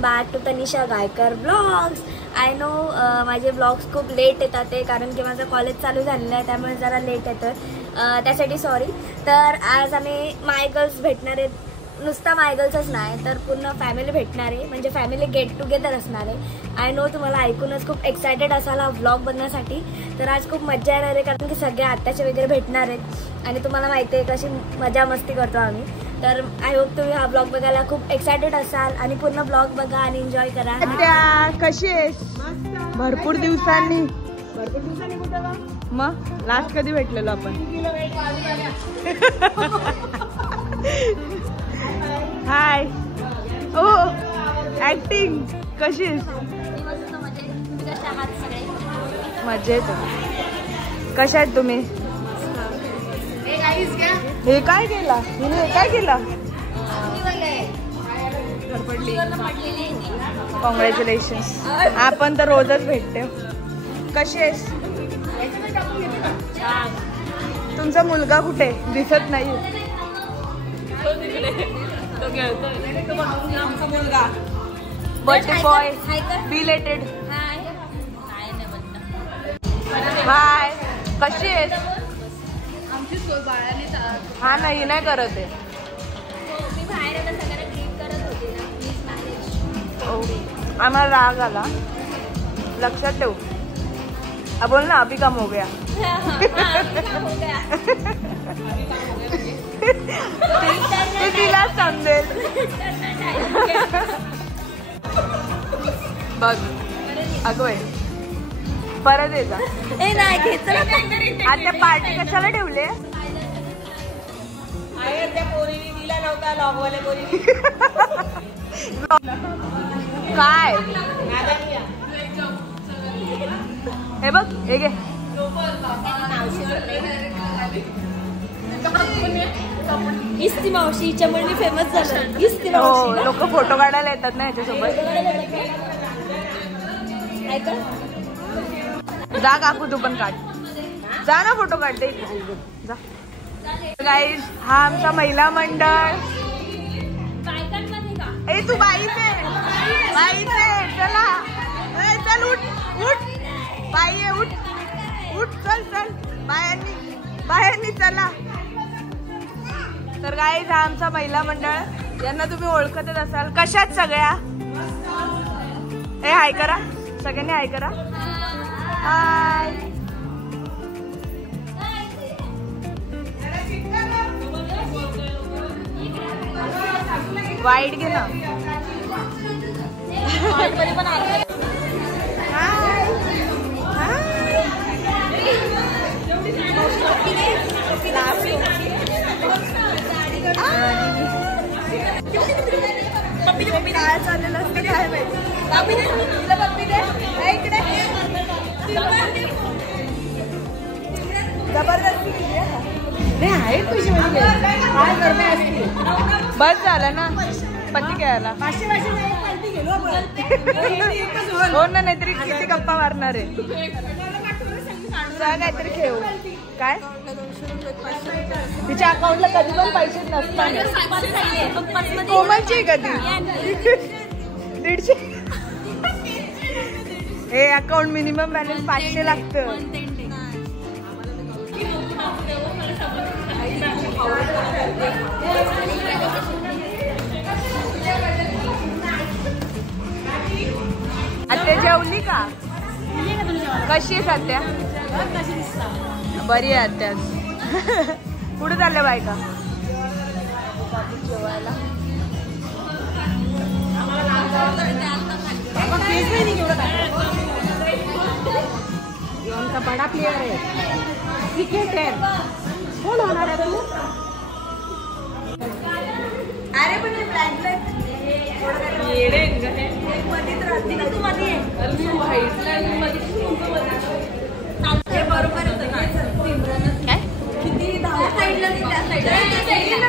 Welcome back to Tanisha Gaykar blogs. I know माझे blogs खूप late येतात ते कारण की माझं कॉलेज चालू झालेलं आहे त्यामुळे जरा लेट येतं, त्यासाठी सॉरी. तर आज आम्ही माय गर्ल्स भेटणार आहेत, नुसता माय गर्ल्सच नाही तर पूर्ण फॅमिली भेटणार आहे, म्हणजे फॅमिली गेट टुगेदर असणार आहे. आय नो तुम्हाला ऐकूनच खूप एक्सायटेड असाल हा ब्लॉग बघण्यासाठी. तर आज खूप मजा येणार आहे कारण की सगळे आत्याचे वगैरे भेटणार आहेत आणि तुम्हाला माहिती आहे कशी मजा मस्ती करतो आम्ही. तर आय होप तुम्ही हा ब्लॉग बघायला खूप एक्सायटेड असाल आणि पूर्ण ब्लॉग बघा आणि एन्जॉय करा. त्या कशी आहेस? भरपूर दिवसांनी कुठं का मग लास्ट कधी भेटलेलो आपण? हाय. ओ ऍक्टिंग कशी आहेस? मजेत. कशा आहेत तुम्ही? हे काय केला? हे काय केला? कॉंग्रॅच्युलेशन्स. आपण तर रोजच भेटते. कशी आहेस? तुमचा मुलगा कुठे दिसत नाही? Birthday boy belated. हाय. कशी आहेस? हा नाही नाही करत आहे. आम्हाला राग आला, लक्षात ठेवू. बोल ना अभी काम हो गया. तू तिला समजेल. बघ अगं परत येता आता पार्टी कशाला ठेवले? काय हे बघ हे घे. इस्ती मावशी चमळणी फेमस झालं. इस्ती मावशी लोक फोटो काढायला येतात ना याच्यासोबत. जा काकू तू पण काढ, जा ना फोटो काढते जा. गाईज हा आमचा महिला मंडळ. ए तू बाईच आहे चला. चल उठ उठ बाई आहे, उठ उठ चल चल बायांनी चला. तर गाईज हा आमचा महिला मंडळ, यांना तुम्ही ओळखतच असाल. कशात सगळ्या? ए हाय करा सगळ्यांनी, हाय करा. हाय. वाईट घे ना. काय चाललेलं असतं काय माहिती. जबरदस्ती बस झालं ना. पत्ती घ्यायला हो ना, नाहीतरी किती गप्पा मारणार आहे. काहीतरी खेळू. काय तिच्या अकाउंटला कधी पण पैसे नसतात. कोमलची कधी 150. हे अकाउंट मिनिमम बॅलन्स 500 लागतं. आत्या जेवली का? कशी आहे सध्या? बरी आहे आत्या. कुठे चालल्या बायका? जेवायला बडा प्लेयर आहे, क्रिकेटर. कोण होणार आहे तू? अरे पण बरोबर काय किती 10 साईडला त्या साईडला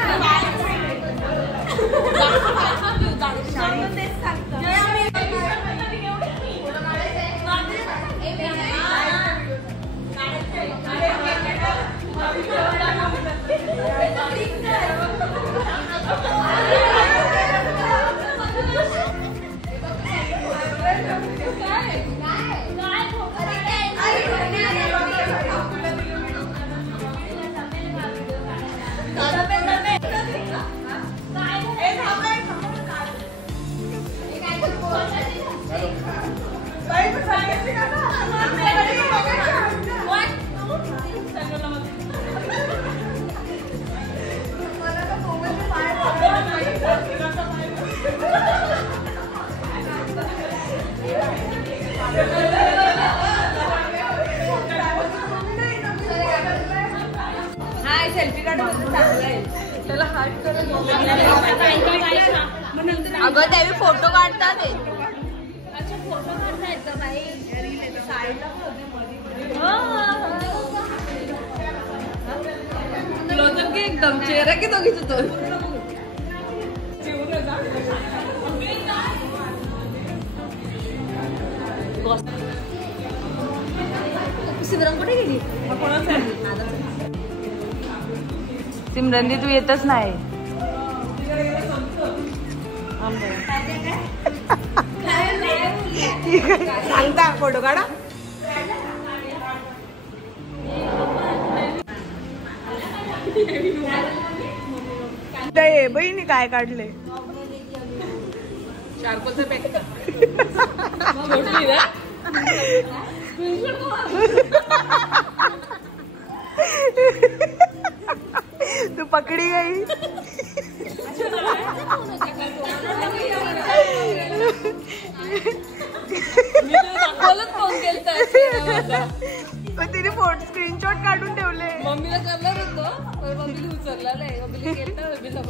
सेल्फी काढून चांगलं आहे त्याला हार्ट करत अगं त्यावेळी फोटो काढतात फोटो काढतायत का बाई क्लोजअप की एकदम चेहरा की दोघीच तो सिमरन कुठे गेली सिमरनदी तू येतच नाही सांगता फोटो काढा बहिणी काय काढले तू पकड़ी गई तिने फोटो स्क्रीनशॉट काढून ठेवले मम्मीला करणार होतो मम्मीला उचलला नाही मम्मीला केलं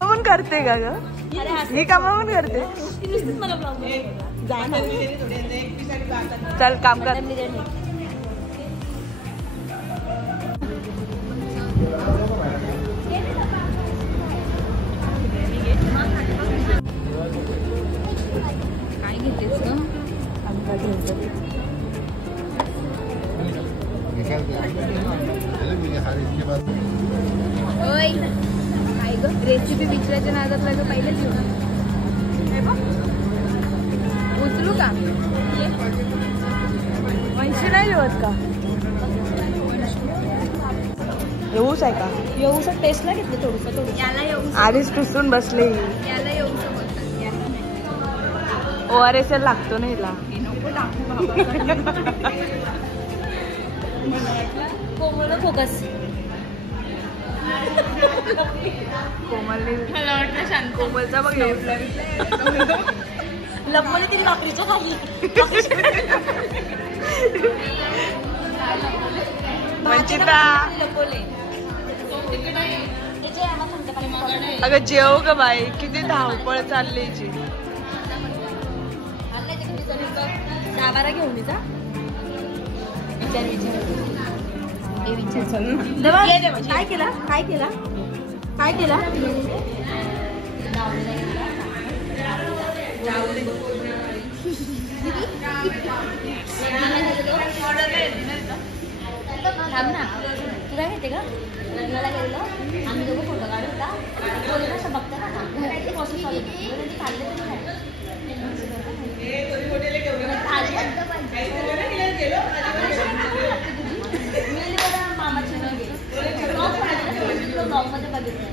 पण करते का ग ही कामा पण करते चल काम कर काय घेतेस ग काय ग रेसिपी विचारायच्या नादात लागलं पहिलेच घेऊ उचलू का वंशी नाही जेवत का येऊच आहे का येऊस टेस्टला घेतलं थोडंसं याला येऊस आधीच पुसून बसले याला येऊस बोलतात याला नाही ORS लागतो ना हिला कोमल फोकस कोमलचा बघ लपवली तिने भाकरीच्या खाली वंचिता लपवले अगं जेव ग बाई किती धावपळ चालली जी साबारा घेऊन जा काय केला काय केला काय केला थांब ना तू काय घेते का लग्नाला गेलेलो आम्ही दोघं फोटो काढून बोलले असं बघते ना प्रोसेस चालू मामाची ब्लॉग मध्ये बघितलं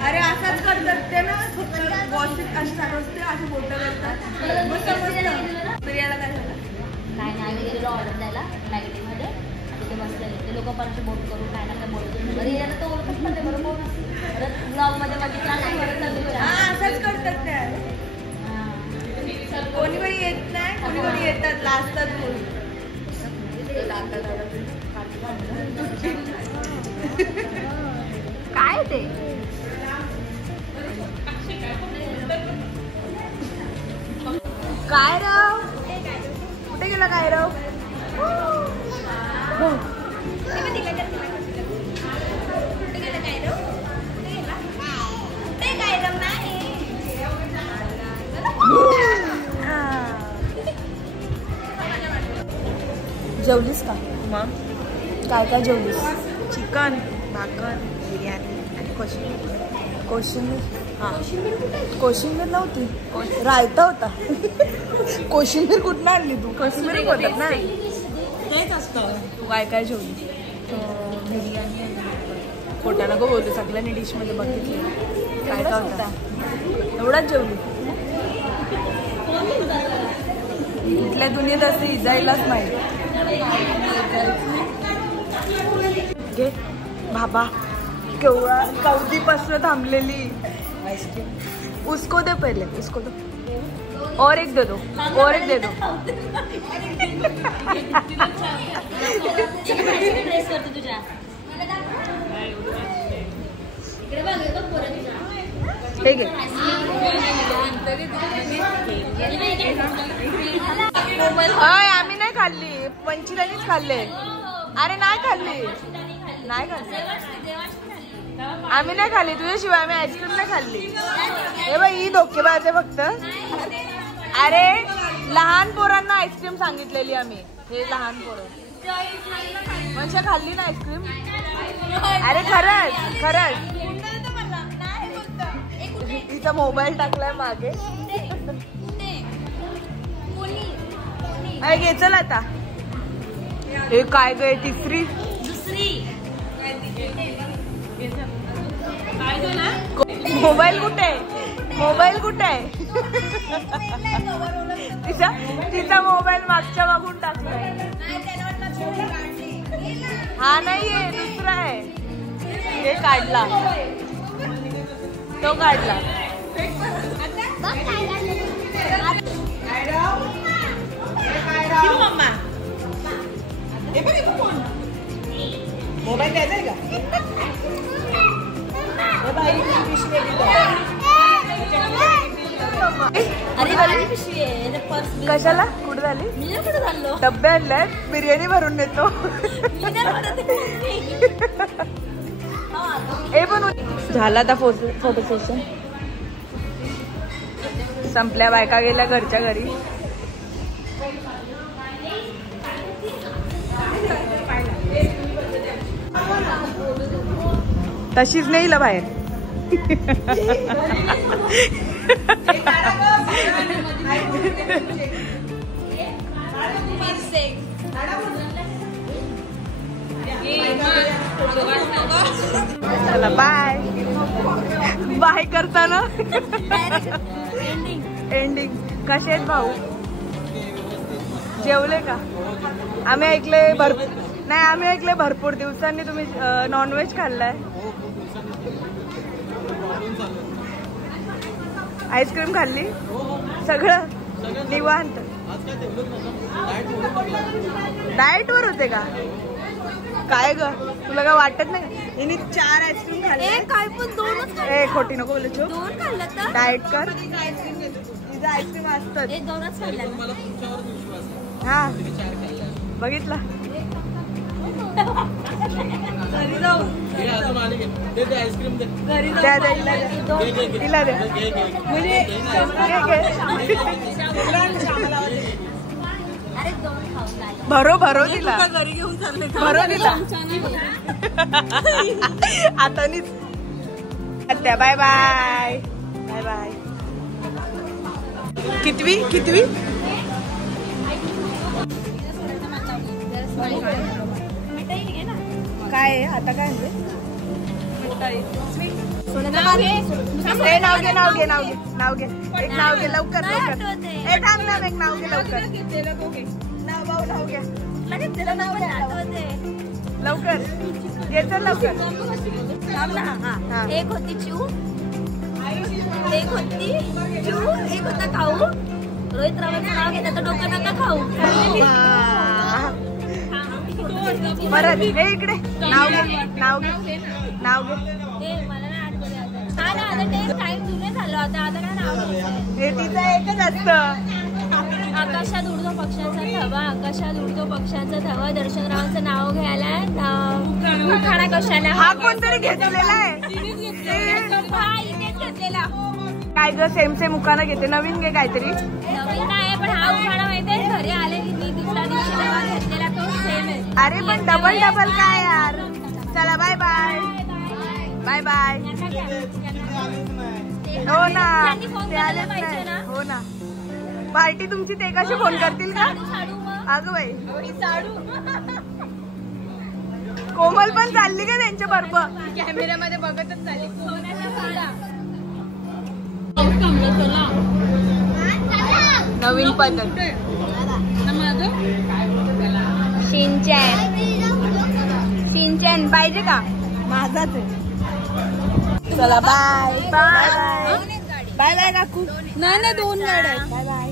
अरे असंच करतात ते ना फक्त गॉसिप अशी चालू असते अशी बोट करतात प्रियाला काय झालं काय नाही आम्ही गेलेलो ऑर्डर द्यायला मॅगझिन मध्ये तिथे बसलेले ते लोक पण असे बोट करून काय ना काय बोलत घरी यायला तर ओळखत पण ते बरोबर परत ब्लॉग मध्ये बघितला नाही असंच करतात त्या कोणी कोणी येत नाही कोणी कोणी येतात लाजतात काय ते काय राव कुठे गेला काय राव जेवलीस का मग काय काय जेवलीस चिकन भाकर बिर्याणी आणि कोशिंबीर हां कोशिंबीर नव्हती रायता होता कोशिंबीर कुठून आणली तू कोशिंबीर बोलतात ना तेच असतं तू काय काय जेवली बिर्याणी खोटा नको बोलू, सगळ्यांनी डिश मध्ये बघितली काय काय होता. एवढाच जेवली. इथल्या दुनियेत असं इजायलाच नाही. घे बाबा, केवढा कवदीपासून थांबलेली आईस्क्रीम. उसको दे पहिले, उसको दे. और एक दे दो, और एक दे दो. ठीक आहे. आम्ही नाही खाल्ली, पंचीलानीच खाल्ले. अरे नाही खाल्ली, नाही खाल्ली आम्ही, नाही खाल्ली तुझ्याशिवाय. आम्ही आईस्क्रीम नाही खाल्ली. हे बाई ही धोकेबाज आहे फक्त. अरे लहान पोरांना आईस्क्रीम सांगितलेली आम्ही. हे लहान पोरं म्हणजे खाल्ली ना आईस्क्रीम. अरे खरंच खरंच. तिचा मोबाईल टाकलाय मागे. घे चल आता. हे काय गे, तिसरी मोबाईल कुठे, मोबाईल कुठे आहे. तिचा मोबाईल मागच्या मागून टाकलाय. हा नाहीये, दुसरा आहे. हे काढला, तो काढला. मोबाईल द्यायचा आहे का. कशाला कुठे झाली. डब्बे आणलाय, बिर्याणी भरून देतो. हे पण झाला आता फोटो सेशन. संपल्या, बायका गेल्या घरच्या घरी. तशीच नाही ला बाहेर. चला बाय बाय करताना एंडिंग. कसे आहेत भाऊ, जेवले का. आम्ही ऐकले आम्ही ऐकले भरपूर दिवसांनी तुम्ही नॉनव्हेज खाल्लाय. आईस्क्रीम खाल्ली, सगळं निवांत. डाएट वर होते का काय ग, तुला काय वाटत नाही. हिने 4 आईस्क्रीम खाल्ले. काय पण 2च. ए खोटी नको बोलू. 2 खाल्लं तर डाएट कर. तिचं आईस्क्रीम असतं. 2च खाल्लं. हा बघितला. तिला दे. भरो भरो दिला, घरी घेऊन चालले. भरो दिला आता नीच. Bye bye bye bye. कितवी कितवी काय आहे आता. काय म्हणजे नाव घे नाव घे नाव घे नाव घे. एक नाव घे लवकर लवकर. ए थांब ना, एक नाव घे लवकर. नाव भाऊ नाव घ्या लवकर. घे चल लवकर. एक होती चिऊ, एक होती चिऊ, एक होता खाऊ. रोहित रावांचं नाव घेता तर डोकं नका खाऊ. परत हे इकडे नाव घे नाव घे नाव घे. मला नाही आठवत. हा ना, आता ते टाइम जुने झालं. आता काय नाव घ्यायचं. हे तिचं एकच असतं. आकाशात उडतो पक्ष्यांचा थवा, आकाशात उडतो पक्ष्यांचा थवा. दर्शनरावांचं नाव घ्यायला उखाणा कशाला. हा कोणतरी घेतलेला आहे. हा इथेच घेतलेला. काय ग सेम सेम उखाणा घेते. नवीन घे काहीतरी. नवीन आहे पण हा उखाणा माहितीये. घरी आले की मी दुसऱ्या दिवशी तेव्हा घेतलेला तो सेम आहे. अरे पण डबल डबल काय यार. चला बाय बाय बाय बाय. हो ना, ते आलेच नाही. हो ना, पार्टी तुमची ते कशी फोन करतील का. अगं बाई कोमल पण चालली का त्यांच्या बरोबर कॅमेऱ्यामध्ये बघतच चालली. नवीन पद्धत सिंचन पाहिजे का? माझाच आहे. चला बाय बाय बाय बाय काकू. नाही 2 गाड्या आहेत. Bye bye.